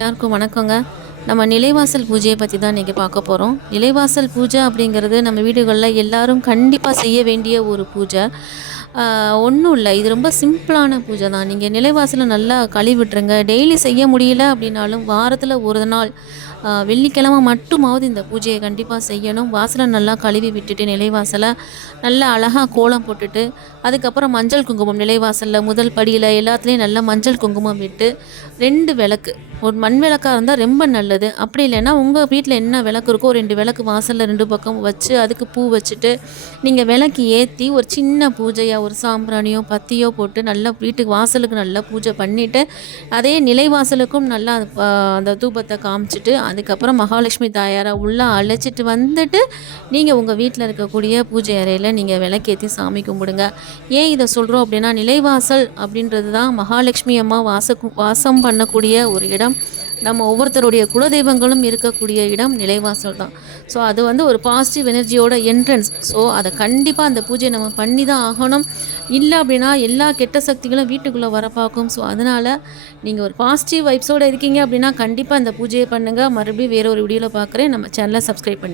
எல்லாருக்கும் வணக்கங்க. நம்ம நிலைவாசல் பூஜைய பத்தி தான் இன்னைக்கு பார்க்க போறோம். நிலைவாசல் பூஜை அப்படிங்கிறது நம்ம வீடுகள்ல எல்லாரும் கண்டிப்பா செய்ய வேண்டிய ஒரு பூஜை. ஆ ஒண்ணும் இல்ல. இது ரொம்ப சிம்பிளான பூஜை தான். நீங்க நிலைவாசல நல்லா கழுவி விட்டுருங்க. டெய்லி செய்ய முடியல அப்படின்னாலும் வாரத்துல ஒரு நாள் வெள்ளிக்கிழமை மட்டுமாவது இந்த பூஜைய கண்டிப்பா செய்யணும். வாசல நல்லா கழுவி விட்டுட்டு நிலைவாசல நல்லா அழகா கோலம் போட்டுட்டு, அதுக்கப்புறம் மஞ்சள் குங்குமம் நிலைவாசல்ல முதல் படியில எல்லாத்துலயும் நல்லா மஞ்சள் குங்குமம் விட்டு 2 விளக்கு. ஒரு மண் விளக்கா இருந்தா ரொம்ப நல்லது. அப்படி இல்லைன்னா, உங்க வீட்ல என்ன விளக்கு இருக்கோ 2 விளக்கு வாசல்ல 2 பக்கமும் வச்சு, அதுக்கு பூ வச்சுட்டு, நீங்க விளக்கு ஏத்தி ஒரு சின்ன பூஜையா ஒரு சாம்பிராணியோ, பத்தியோ போட்டு நல்லா வீட்டுக்கு வாசலுக்கு நல்லா பூஜை பண்ணிட்டு, அதே நிலைவாசலுக்கும் நல்லா அந்த தூபத்த காமிச்சுட்டு, அதுக்கப்புறம் மகாலட்சுமி தாயார உள்ள அழைச்சிட்டு வந்துட்டு, நீங்க உங்க வீட்ல இருக்கக்கூடிய பூஜை அறையில நீங்க விளக்கேத்தி சாமி கும்பிடுங்க. ஏன் இத சொல்றோம் அப்படின்னா, நிலைவாசல் அப்படின்றது தான் மகாலட்சுமி அம்மா வாசம் பண்ணக்கூடிய ஒரு இடம். நம்ம ஒவ்வொருத்தருடைய குலதெய்வங்களும் இருக்கக்கூடிய இடம் நிலைவாசல் தான். ஸோ அது வந்து ஒரு பாசிட்டிவ் எனர்ஜியோட என்ட்ரன்ஸ். ஸோ அத கண்டிப்பா அந்த பூஜைய நம்ம பண்ணி தான் ஆகணும். இல்ல அப்படின்னா எல்லா கெட்ட சக்திகளும் வீட்டுக்குள்ள வர பார்க்கும். ஸோ அதனால நீங்க ஒரு பாசிட்டிவ் வைப்ஸோட இருக்கீங்க அப்படின்னா, கண்டிப்பா இந்த பூஜைய பண்ணுங்க. மறுபடியும் வேற ஒரு வீடியோல பார்க்குறேன். நம்ம சேனல சப்ஸ்கிரைப் பண்ணி